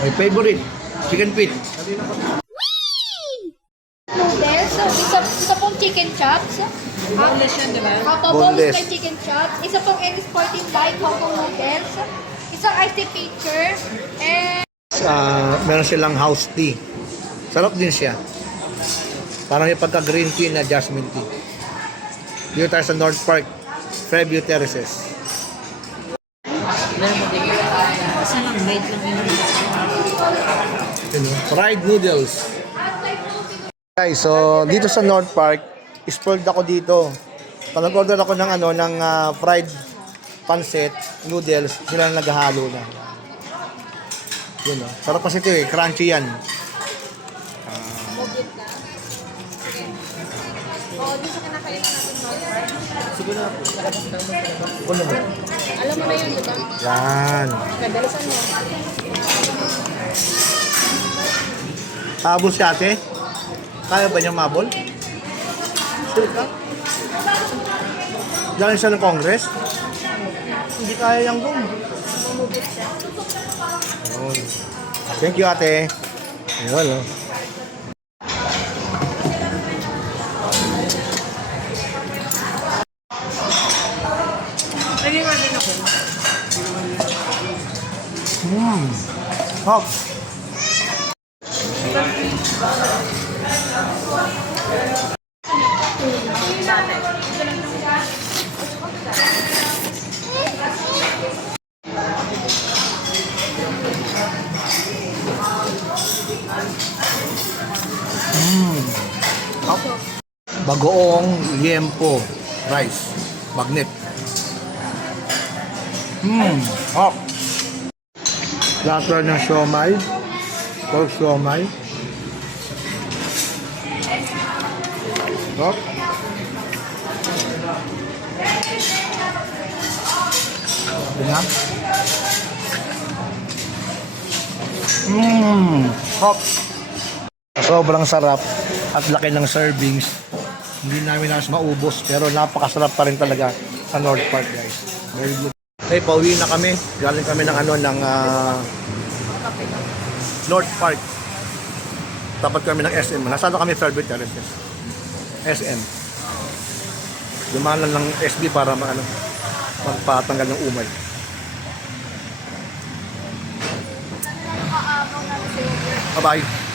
My favorite, chicken feet. Noodles. So, isa pong chicken chops. Boneless yun, di ba? Boneless na chicken chops. Isa pong any sporting light Hong Kong noodles. Isang iced tea pitcher. And Meron silang house tea. Sarap din siya. Parang yung pagka green tea na jasmine tea. Dito tayo sa North Park, Fairview Terraces. Meron mo din. Basta lang, wait lang yun. Fried noodles. Guys, so dito sa North Park, spoiled ako dito. Pag nag-order ako ng fried pancit, noodles, sila na naghahalo na. Yun, oh. Sarap kasi ito eh, crunchy yan. Doon sa kinakain natin North Sige na. Ano mo? Alam mo na yun, di ba? Yan. Kadalasan mo. Habol si ate? Kaya ba niyang mabol? Sure ka? Galing siya ng Congress? Hindi kaya yung gum. Ayun. Thank you ate. Ayun oh. Lagyan nga din ako. Hop. Hop. Bagoong liempo rice. Magnet. Hop. Platter ng siomay. Pork siomay. Hop. Ganyan. Hop. Sobrang sarap at laki ng servings. Hindi namin halos maubos pero napakasarap pa rin talaga sa North Park, guys. Very good. Okay, pauwi na kami. Galing kami ng North Park. Tapat kami ng SM. Nasaan kami? Fairview Terraces. SM. Dumaan lang ng SB para magpatanggal ng umay. Bye-bye.